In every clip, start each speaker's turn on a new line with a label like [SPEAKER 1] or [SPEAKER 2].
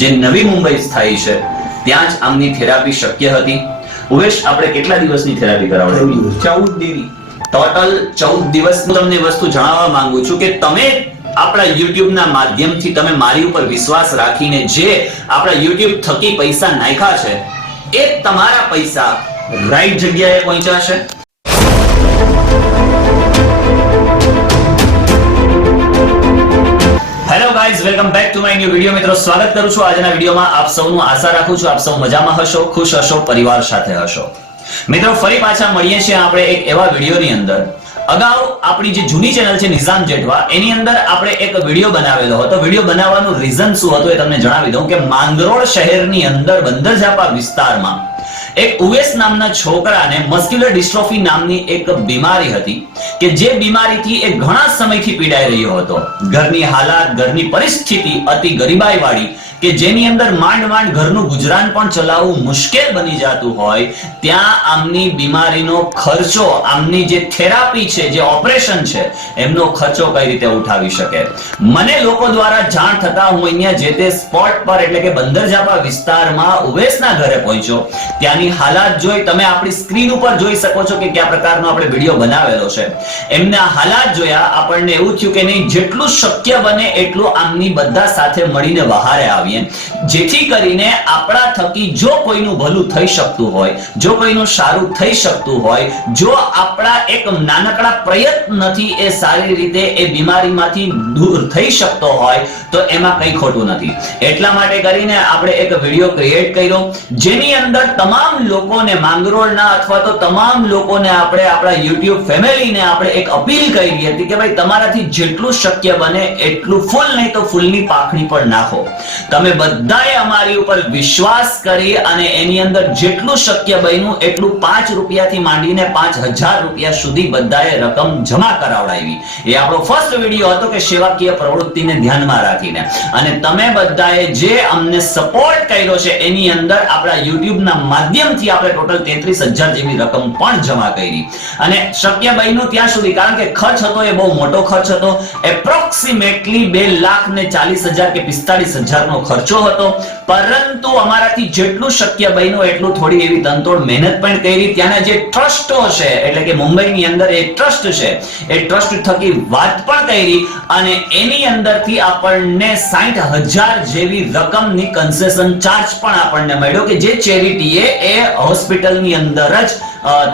[SPEAKER 1] જે નવી મુંબઈ સ્થાયી છે ત્યાં જ આમની થેરાપી શક્ય હતી. ઉવેશ આપણે કેટલા દિવસની થેરાપી કરાવડાવી
[SPEAKER 2] ચૌદ દિવસ.
[SPEAKER 1] ટોટલ ચૌદ દિવસનું તમને વસ્તુ જણાવવા માંગુ છું કે તમે આપણા YouTube ના માધ્યમથી તમે મારી ઉપર વિશ્વાસ રાખીને જે આપણા YouTube થકી પૈસા નાખ્યા છે એ તમારા પૈસા રાઈટ જગ્યાએ પહોંચ્યા છે. Hello guys welcome back to my new video મિત્રો, સ્વાગત કરું છું આજના વિડીયોમાં. આપ સૌનું આશા રાખું છું, આપ સૌ મજામાં હશો, ખુશ હશો, પરિવાર સાથે હશો. મિત્રો, ફરી પાછા મળીએ છીએ આપણે એક એવા વિડીયોની અંદર. અગાઉ આપણી જે જૂની ચેનલ છે નિઝામ જેઠવા, એની અંદર આપણે એક વીડિયો બનાવેલો હતો. વીડિયો બનાવવાનું રીઝન શું હતું એ તમને જણાવી દઉં કે માંગરોળ શહેરની અંદર બંદરઝાપા વિસ્તારમાં એક ઉવેસ નામના છોકરાને મસ્ક્યુલર ડિસ્ટ્રોફી નામની એક બીમારી હતી કે જે બીમારીથી એ ઘણા સમયથી પીડાઈ રહ્યો હતો. ઘરની હાલાત, ઘરની પરિસ્થિતિ અતિ ગરીબાઈ વાળી કે જેની અંદર માંડ માંડ ઘરનું ગુજરાન પણ ચલાવવું મુશ્કેલ બની જતું હોય, ત્યાં આમની બીમારીનો ખર્ચો, આમની જે થેરાપી છે, જે ઓપરેશન છે, એમનો ખર્ચો કઈ રીતે ઉઠાવી શકે? મને લોકો દ્વારા જાણ થતા હું અહીંયા જે તે સ્પોટ પર, એટલે કે બંદરજાપા વિસ્તારમાં ઉવેશના ઘરે પહોંચ્યો. ત્યાંની હાલાત જોઈ તમે આપણી સ્ક્રીન ઉપર જોઈ શકો છો કે કયા પ્રકારનો આપણે વીડિયો બનાવેલો છે. એમના હાલાત જોયા આપણને એવું થયું કે નહીં, જેટલું શક્ય બને એટલું આમની બધા સાથે મળીને બહારે આવીએ જેથી કરીને આપણા થકી જો કોઈનું ભલું થઈ શકતું હોય, જો કોઈનું સારું થઈ શકતું હોય, જો આપણા એક નાનકડા પ્રયત્નથી એ સારી રીતે એ બીમારીમાંથી દૂર થઈ શકતો હોય, તો એમાં કંઈ ખોટું નથી. એટલા માટે કરીને આપણે એક વીડિયો ક્રિએટ કર્યો, જેની અંદર તમામ લોકોને માંગરોળના અથવા તો તમામ લોકોને આપણે આપણા યુટ્યુબ ફેમિલીને આપણે એક અપીલ કરી હતી કે ભાઈ, તમારાથી જેટલું શક્ય બને એટલું ફૂલ, નહીં તો ફૂલની પાખણી પણ નાખો. તમે બધાએ અમારી ઉપર વિશ્વાસ કરી અને એની અંદર જેટલું શક્ય બન્યું એટલું પાંચ રૂપિયાથી માંડીને પાંચ હજાર રૂપિયા સુધી બધાએ રકમ જમા કરાવડાવી. એ આપણો ફર્સ્ટ વીડિયો હતો કે સેવાકીય પ્રવૃત્તિને ધ્યાનમાં રાખીને. અને તમે બધાએ જે અમને સપોર્ટ કર્યો છે એની અંદર આપણા યુટ્યુબના માધ્યમથી આપણે ટોટલ તેત્રીસ હજાર જેવી રકમ પણ જમા કરી. અને શક્ય બન્યું ત્યાં સુધી, કારણ કે ખર્ચ હતો એ બહુ મોટો ખર્ચ હતો. એપ્રોક્સિમેટલી બે લાખ ને ચાલીસ હજાર કે પિસ્તાળીસ હજારનો ખર્ચો હતો. પરંતુ અમારાથી જેટલું શક્ય બન્યું એટલું થોડી એવી તનતોડ મહેનત પણ કરી. ત્યાંના જે ટ્રસ્ટો છે, એટલે કે મુંબઈની અંદર એક ટ્રસ્ટ છે, એ ટ્રસ્ટ થકી વાત પણ કરી અને એની અંદરથી આપણને સાઠ હજાર જેવી રકમની કન્સેશન ચાર્જ પણ આપણને મળ્યો કે જે ચેરિટીએ એ હોસ્પિટલની અંદર જ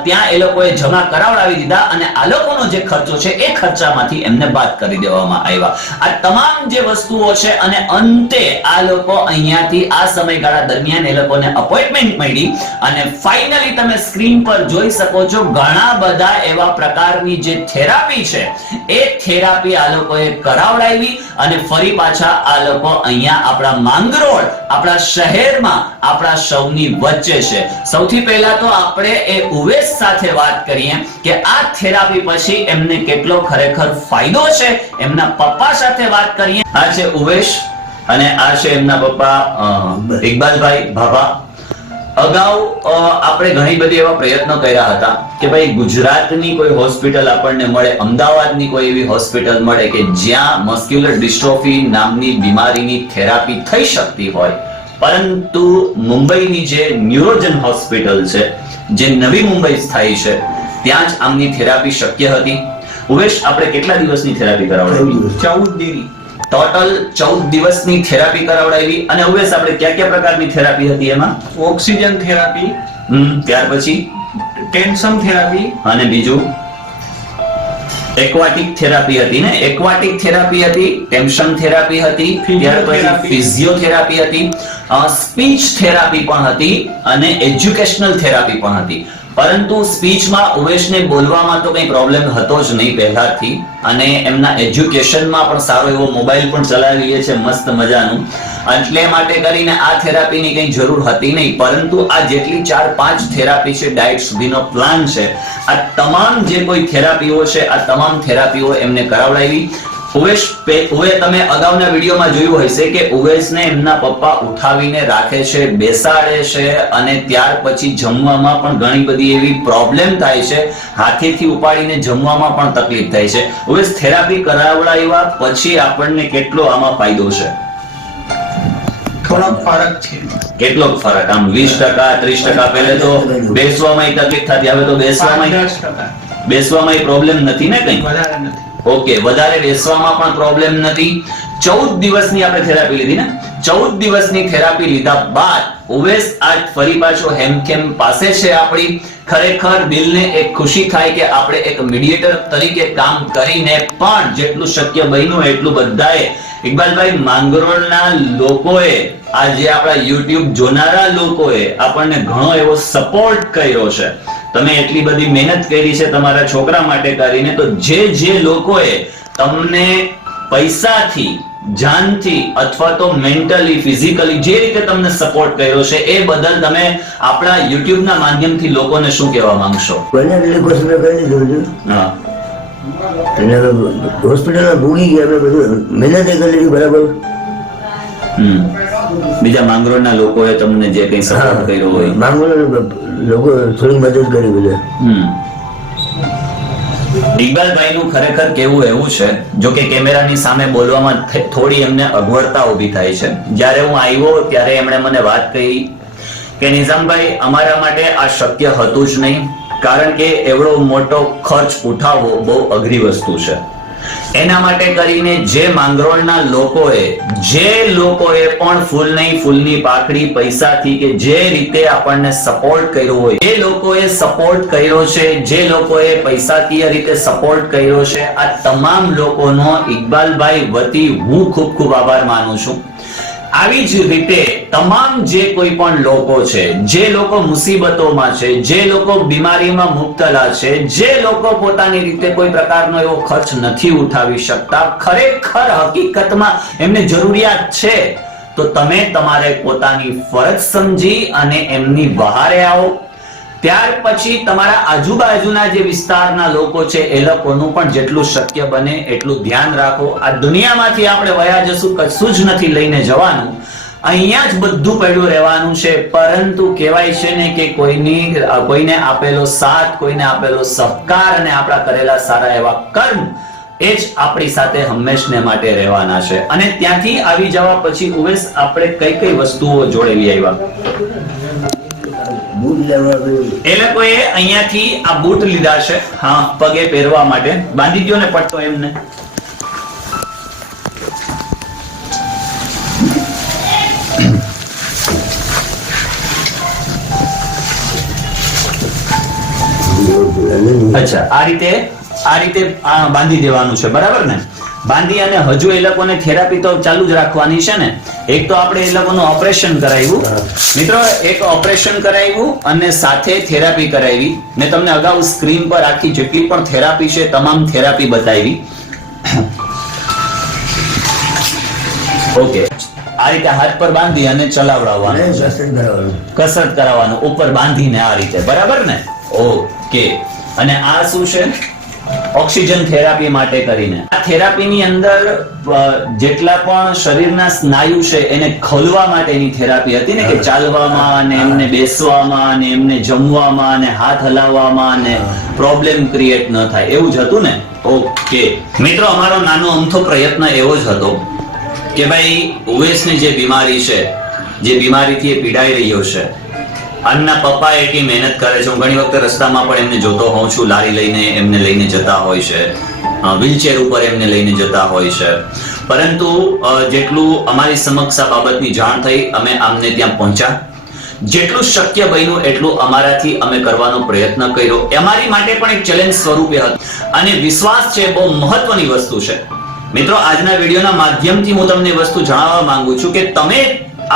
[SPEAKER 1] ત્યાં એ લોકોએ જમા કરાવડાવી દીધા અને આ લોકોનો જે ખર્ચો છે એ ખર્ચામાંથી એમને બાદ કરી દેવામાં આવ્યા. આ તમામ જે વસ્તુઓ છે અને અંતે આ લોકો અહીંયાથી આ સમયગાળા દરમિયાન એ લોકોને અપોઇન્ટમેન્ટ મળી અને ફાઇનલી તમે સ્ક્રીન પર જોઈ શકો છો ઘણા બધા એવા પ્રકારની જે થેરાપી છે, એ થેરાપી આ લોકોએ કરાવડાવી અને ફરી પાછા આ લોકો અહીંયા આપણા માંગરોળ, આપણા શહેરમાં, આપણા સૌની વચ્ચે છે. સૌથી પહેલા તો આપણે એ ઉવેશ સાથે વાત કરીએ કે આ થેરાપી પછી એમને કેટલો ખરેખર ફાયદો છે, એમના પપ્પા સાથે વાત કરીએ. આ છે ઉવેશ. અને આ છે એમના પપ્પા ઇકબાલભાઈ ભાભા. અગાઉ આપણે ઘણી બધી એવા પ્રયત્નો કર્યા હતા કે ભાઈ ગુજરાતની કોઈ હોસ્પિટલ આપણને મળે અમદાવાદની કોઈ એવી હોસ્પિટલ મળે કે જ્યાં મસ્ક્યુલર ડિસ્ટ્રોફી નામની બીમારીની થેરાપી થઈ શકતી હોય. પરંતુ મુંબઈની જે ન્યુરોજન હોસ્પિટલ છે જે નવી મુંબઈ સ્થાયી છે ત્યાં જ આમની થેરાપી શક્ય હતી. ઉવેશ આપણે કેટલા દિવસની થેરાપી કરાવડાવી?
[SPEAKER 2] ચૌદ દેવી
[SPEAKER 1] ટોટલ ચૌદ દિવસની થેરાપી કરાવડાવી અને ઉવેશ આપણે કયા કયા પ્રકારની થેરાપી હતી એમાં?
[SPEAKER 2] ઓક્સિજન થેરાપી
[SPEAKER 1] ત્યાર પછી?
[SPEAKER 2] Tension therapy.
[SPEAKER 1] અને બીજું? એક્વાટિક થેરાપી હતી ને? એક્વાટિક થેરાપી હતી ટેન્શન થેરાપી હતી ત્યાર પછી ફિઝિયોથેરાપી હતી. સ્પીચ થેરાપી પણ હતી અને એજ્યુકેશનલ થેરાપી પણ હતી. પરંતુ સ્પીચમાં ઉમેશને બોલવામાં તો કંઈ પ્રોબ્લેમ હતો જ નહીં પહેલાથી. અને એમના એજ્યુકેશનમાં પણ સારો એવો મોબાઈલ પણ ચલાવી લે છે, મસ્ત મજાનું. એટલે માટે કરીને આ થેરાપીની કંઈ જરૂર હતી નહીં. પરંતુ આ જેટલી ચાર પાંચ થેરાપી છે ડાયટ સુધીનો પ્લાન છે, આ તમામ જે કોઈ થેરાપીઓ છે, આ તમામ થેરાપીઓ એમને કરાવડાવી. ઉવેશ ઉવે તમે અગાઉના વિડીયોમાં જોયું હશે કે ઉવેશને એમના પપ્પા ઉઠાવીને રાખે છે બેસાડે છે અને ત્યાર પછી જમવામાં પણ ઘણી બધી એવી પ્રોબ્લેમ થાય છે. હાથેથી ઉપાડીને જમવામાં પણ તકલીફ થાય છે. ઉવેશ થેરાપી કરાવડાવ્યા પછી આપણને કેટલો આમાં ફાયદો છે?
[SPEAKER 2] થોડોક ફરક છે.
[SPEAKER 1] કેટલો ફરક? આમ વીસ ટકા ત્રીસ ટકા પહેલે તો બેસવામાં તકલીફ થતી હવે તો બેસવામાં બેસવામાં પ્રોબ્લેમ નથી ને કઈ?
[SPEAKER 2] વધારે નથી.
[SPEAKER 1] ઓકે, વધારે બેસવામાં પણ પ્રોબ્લેમ નથી. ચૌદ દિવસની આપણે થેરાપી લીધી ને? ચૌદ દિવસની થેરાપી લીધા બાદ ઓવેસ આજ ફરી પાછો હેમખેમ પાસે છે આપણી. ખરેખર દિલને એક ખુશી થાય કે આપણે એક મીડિયેટર તરીકે કામ કરીને પણ જેટલું શક્ય બન્યું એટલું બધાએ. ઇકબાલભાઈ માંગરોળના લોકોએ આ જે આપણા યુટ્યુબ જોનારા લોકોએ આપણને ઘણો એવો સપોર્ટ કર્યો છે. તમે એટલી બધી મહેનત કરી છે તમારા છોકરા માટે કરીને તો જે જે લોકોએ તમને પૈસાથી જાનથી અથવા તો મેન્ટલી ફિઝિકલી જે રીતે તમને સપોર્ટ કર્યો છે એ બદલ તમે આપણા યુટ્યુબ ના માધ્યમથી લોકોને શું કહેવા માંગશો?
[SPEAKER 3] બને એટલી કોશિશ કરી દીધું
[SPEAKER 1] હા.
[SPEAKER 3] અને હોસ્પિટલમાં ભૂગી ગયા બધું મહેનત કરી લીધી બરાબર.
[SPEAKER 1] બીજા માંગરોળના લોકોએ તમને જે કંઈ સપોર્ટ કર્યો હોય.
[SPEAKER 3] માંગો લોકો થોડી મદદ કરી બધે
[SPEAKER 1] હમ. ઇકબાલભાઈનું ખરેખર કેવું એવું છે? જો કે કેમેરાની સામે બોલવામાં થોડી એમને અગવડતા ઊભી થાય છે. જ્યારે હું આવ્યો ત્યારે એમણે મને વાત કહી કે, નિઝામભાઈ, અમારા માટે આ શક્ય હતું જ નહીં. કારણ કે એવડો મોટો ખર્ચ ઉઠાવવો બહુ અઘરી વસ્તુ છે. એના માટે કરીને જે માંગરોળના લોકોએ, જે લોકોએ પણ ફૂલ નહીં, ફૂલની પાકડી પૈસાથી કે જે રીતે આપણને સપોર્ટ કર્યો હોય એ લોકોએ સપોર્ટ કર્યો છે, જે લોકોએ પૈસાકીય રીતે સપોર્ટ કર્યો છે, આ તમામ લોકોનો ઇકબાલભાઈ વતી હું ખૂબ ખૂબ આભાર માનું છું. આવી જ રીતે તમામ જે કોઈ પણ લોકો છે, જે લોકો મુસીબતોમાં છે, જે લોકો બીમારીમાં મુક્તલા છે, જે લોકો પોતાની રીતે કોઈ પ્રકારનો એવો ખર્ચ નથી ઉઠાવી શકતા, ખરેખર હકીકતમાં એમને જરૂરિયાત છે, તો તમે તમારે પોતાની ફરજ સમજી અને એમની વહારે આવો. ત્યાર પછી તમારા આજુબાજુના જે વિસ્તારના લોકો છે, એ લોકોનું પણ જેટલું શક્ય બને એટલું ધ્યાન રાખો. આ દુનિયામાંથી આપણે વયા જશું, કશું જ નથી લઈને જવાનું. અહીંયા જ બધું પડ્યું રહેવાનું છે, પરંતુ કહેવાય છે ને કે કોઈની, કોઈને આપેલો સાથ, કોઈને આપેલો સહકાર અને આપણા કરેલા સારા એવા કર્મ, એ જ આપણી સાથે હંમેશને માટે રહેવાના છે. અને ત્યાંથી આવી જવા પછી ઉવેશ આપણે કઈ કઈ વસ્તુઓ જોડેલી આવ્યા? લોકોએ અહીંયાથી આ બૂટ લીધા છે. હા, પગે પહેરવા માટે. બાંધી દો ને પટ્ટો એમને. અચ્છા, આ રીતે આ રીતે બાંધી દેવાનું છે. બરાબર ને? બાંધી અને હજુ એ લોકોને થેરાપી તો ચાલુ જ રાખવાની છે ને. એક તો આપણે એ લોકોનું ઓપરેશન કરાવ્યું. મિત્રો એક ઓપરેશન કરાવ્યું અને સાથે થેરાપી કરાવી. મેં તમને અગાઉ સ્ક્રીન પર આખી જેટલી પણ થેરાપી છે તમામ થેરાપી બતાવી. ઓકે આ રીતે હાથ પર બાંધી અને ચલાવડાવવાનું.
[SPEAKER 3] કસરત કરાવવાનું.
[SPEAKER 1] ઉપર બાંધીને આ રીતે. બરાબર ને? ઓકે અને આ શું છે? ઓક્સિજન થેરાપી માટે કરીને. આ થેરાપીની અંદર જેટલા પણ શરીરના સ્નાયુ છે એને ખોલવા માટેની થેરાપી હતી ને કે ચાલવામાં ને એમને બેસવામાં ને એમને જમવામાં ને હાથ હલાવવામાં અને પ્રોબ્લેમ ક્રિએટ ન થાય. એવું જ હતું ને? ઓકે મિત્રો અમારો નાનો અમથો પ્રયત્ન એવો જ હતો કે ભાઈ ઉવેશની જે બીમારી છે જે બીમારીથી એ પીડાઈ રહ્યો છે અન્ના પપ્પા એટલી મહેનત કરે છે. હું ઘણી વખત રસ્તામાં પણ એમને જોતો હોઉં છું. લારી લઈને એમને લઈને જતા હોય છે. વ્હીલચેર ઉપર એમને લઈને જતા હોય છે. પરંતુ જેટલું અમારી સમક્ષ આ બાબતની જાણ થઈ, અમે આમને ત્યાં પહોંચ્યા. જેટલું શક્ય બન્યું એટલું અમારાથી અમે કરવાનો પ્રયત્ન કર્યો. અમારી માટે પણ એક ચેલેન્જ સ્વરૂપે હતું. અને વિશ્વાસ છે બહુ મહત્વની વસ્તુ છે. મિત્રો, આજના વિડીયોના માધ્યમથી હું તમને વસ્તુ જણાવવા માંગુ છું કે તમે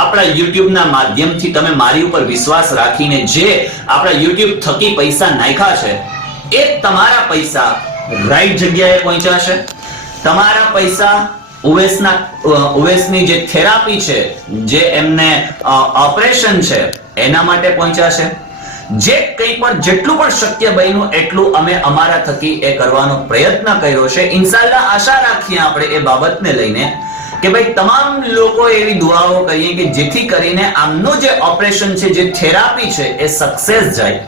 [SPEAKER 1] આપણા યુટ્યુબના માધ્યમથી તમે મારી ઉપર વિશ્વાસ રાખીને જે આપણા યુટ્યુબ થકી પૈસા નાખ્યા છે, એ તમારા પૈસા રાઈટ જગ્યાએ પહોંચ્યા તમારા પૈસા ઉવેસના ઉવેસની જે થેરાપી છે, જે એમને ઓપરેશન છે, એના માટે પહોંચ્યા છે. જે કંઈ પણ જેટલું પણ શક્ય બન્યું, એટલું અમે અમારા થકી એ કરવાનો પ્રયત્ન કર્યો છે. ઇન્શાલ્લાહ આશા રાખીએ આપણે એ બાબતને લઈને. કે ભાઈ તમામ લોકો એવી દુઆઓ કરીએ કે જેથી કરીને આમનું જે ઓપરેશન છે, જે થેરાપી છે, એ સક્સેસ જાય.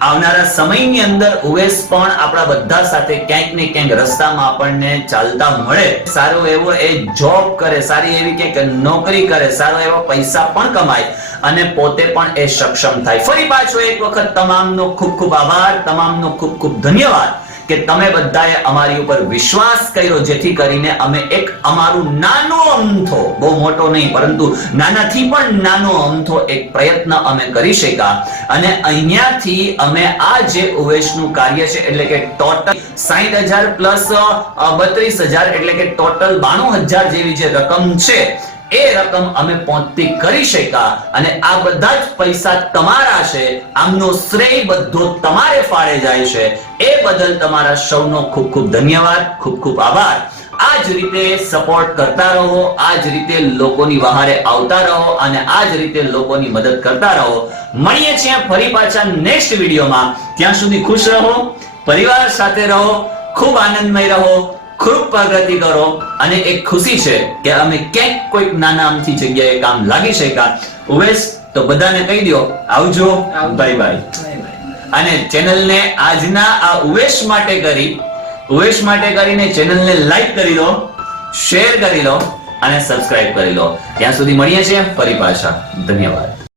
[SPEAKER 1] આવનારા સમયની અંદર ઉવેસ પણ આપણા બધા સાથે ક્યાંક ને ક્યાંક રસ્તામાં આપણને ચાલતા મળે. સારો એવો એ જોબ કરે, સારી એવી ક્યાંક નોકરી કરે, સારો એવો પૈસા પણ કમાય અને પોતે પણ એ સક્ષમ થાય. ફરી પાછો એક વખત તમામનો ખૂબ ખૂબ આભાર, તમામનો ખૂબ ખૂબ ધન્યવાદ. કે તમે બધાએ અમારી ઉપર વિશ્વાસ કર્યો જેથી કરીને અમે એક અમારું નાનો અમથો બહુ મોટો નહીં, પરંતુ નાનાથી પણ નાનો અમથો એક પ્રયત્ન અમે કરી શક્યા. અને અહીંયાથી અમે આ જે ઉવેશનું કાર્ય છે, એટલે કે ટોટલ સાહીઠ હજાર પ્લસ બત્રીસ હજાર, એટલે કે ટોટલ બાણું હજાર જેવી જે રકમ છે એ રકમ અમે પહોંચતી કરી શક્યા અને આ બધા જ પૈસા તમારા છે, આમનો શ્રેય બધો તમારે ફાળે જાય છે. એ બદલ તમારા સૌનો ખૂબ ખૂબ ધન્યવાદ, ખૂબ ખૂબ આભાર. આ જ રીતે સપોર્ટ કરતા રહો આ જ રીતે લોકોની વહારે આવતા રહો અને આ જ રીતે લોકોની મદદ કરતા રહો. મળીએ છીએ ફરી પાછા નેક્સ્ટ વિડીયોમાં. ત્યાં સુધી ખુશ રહો, પરિવાર સાથે રહો, ખૂબ આનંદમય રહો. ખૂબ પ્રગતિ કરો અને એક ખુશી છે કે અમે ક્યાંક કોઈક નાના અમથી જગ્યાએ કામ લાગી શક્યા. ઉવેશ તો બધાને કહી દો આવજો. બાય બાય અને ચેનલને આજના આ ઉવેશ માટે કરી ઉવેશ માટે કરીને ચેનલને લાઈક કરી લો શેર કરી લો અને સબસ્ક્રાઇબ કરી લો. ત્યાં સુધી મળીએ છીએ ફરી પાછા. ધન્યવાદ.